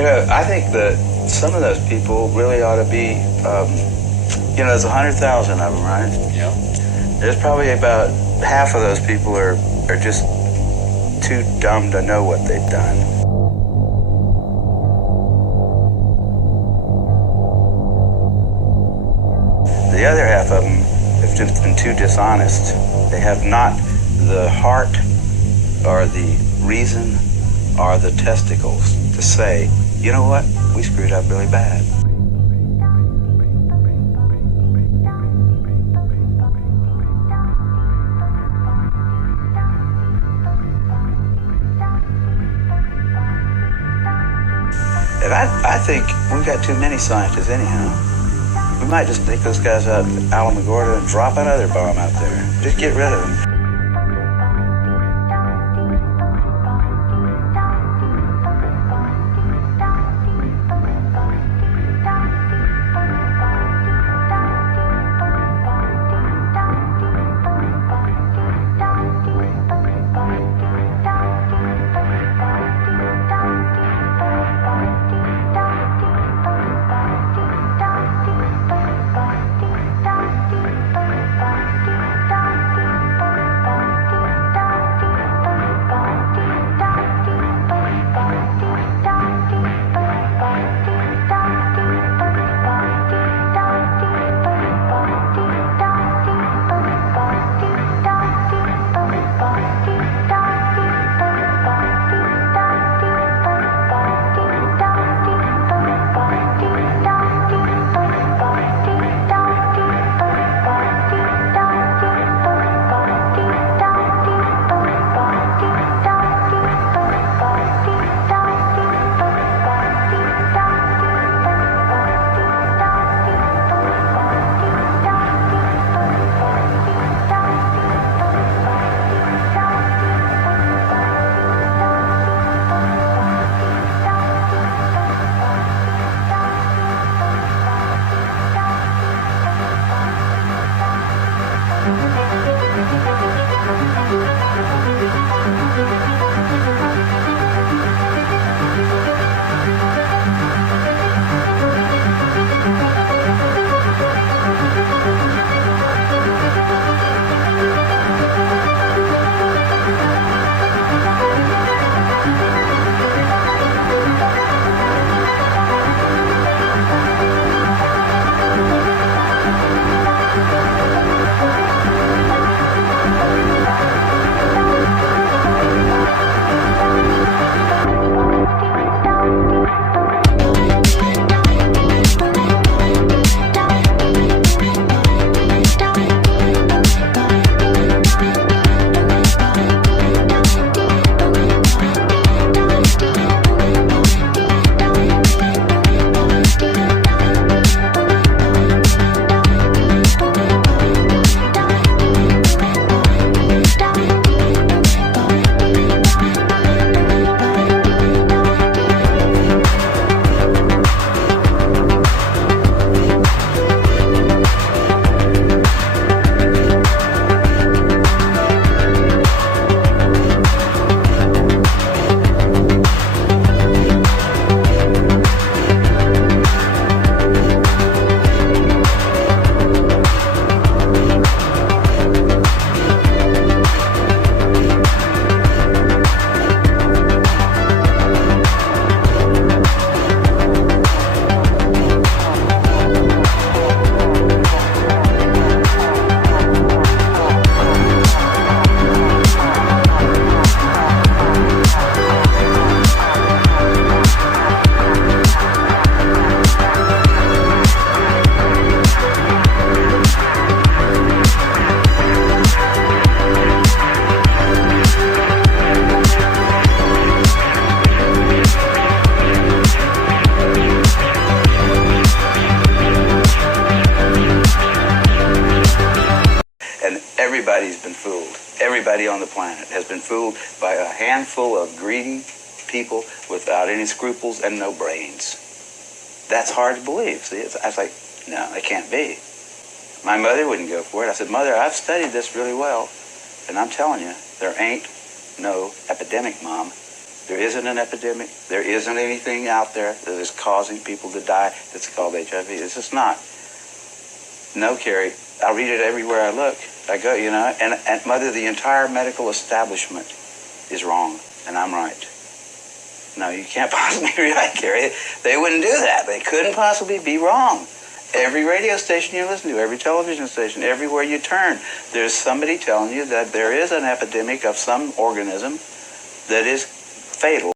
You know, I think that some of those people really ought to be, you know, there's 100,000 of them, right? Yeah. There's probably about half of those people are just too dumb to know what they've done. The other half of them have just been too dishonest. They have not the heart or the reason or the testicles to say, you know what, we screwed up really bad. And I think we've got too many scientists anyhow. We might just take those guys out in Alamogordo and drop another bomb out there. Just get rid of them. Everybody's been fooled. Everybody on the planet has been fooled by a handful of greedy people without any scruples and no brains. That's hard to believe. See, I was like, no, it can't be. My mother wouldn't go for it. I said, Mother, I've studied this really well, and I'm telling you, there ain't no epidemic, Mom. There isn't an epidemic. There isn't anything out there that is causing people to die that's called HIV. It's just not. No, Carrie. I read it everywhere I look. I go, you know, and Mother, the entire medical establishment is wrong, and I'm right. No, you can't possibly be right, Carrie. They wouldn't do that. They couldn't possibly be wrong. Every radio station you listen to, every television station, everywhere you turn, there's somebody telling you that there is an epidemic of some organism that is fatal.